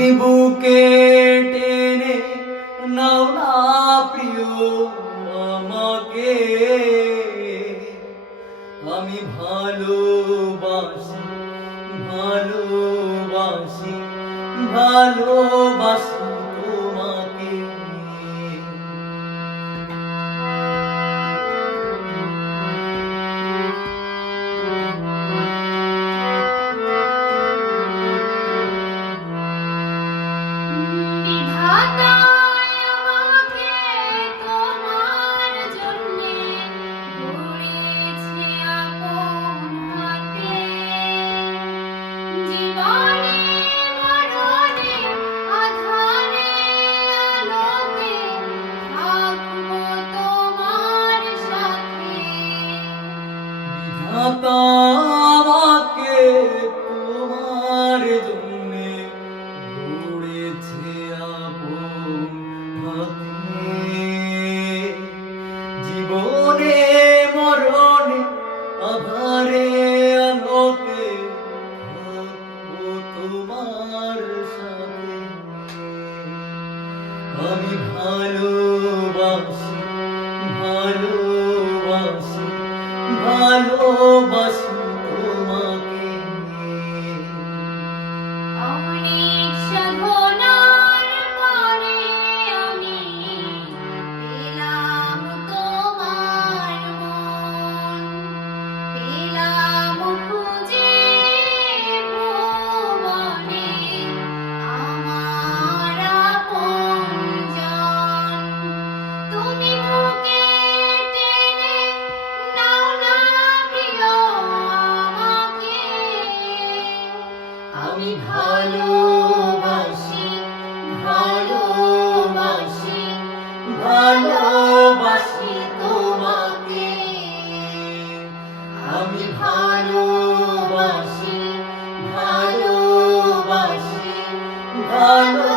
তুমি বুকে টেনে নাও না প্রিয় আমাকে, আমি ভালোবাসি ভালোবাসি ভালোবাসি তোমাকে। আমাকে তোমার জন্যে গড়েছে আপন হাতে, জীবনে মরণে আধারে আলোতে থাকবো তোমার সাথে। আমি ভালোবাসি ভালোবাসি ভালোবাসি তোমাকে। অনেক সাধনার পরে আমি পেলাম তোমার মন, পেলাম খুঁজে ভুবনে আমার আপনজন। তুমি বুকে টেনে নাও না প্রিয় আমাকে, আমি ভালোবাসি ভালোবাসি ভালোবাসি তোমাকে। আমি ভালোবাসি ভালোবাসি ভালো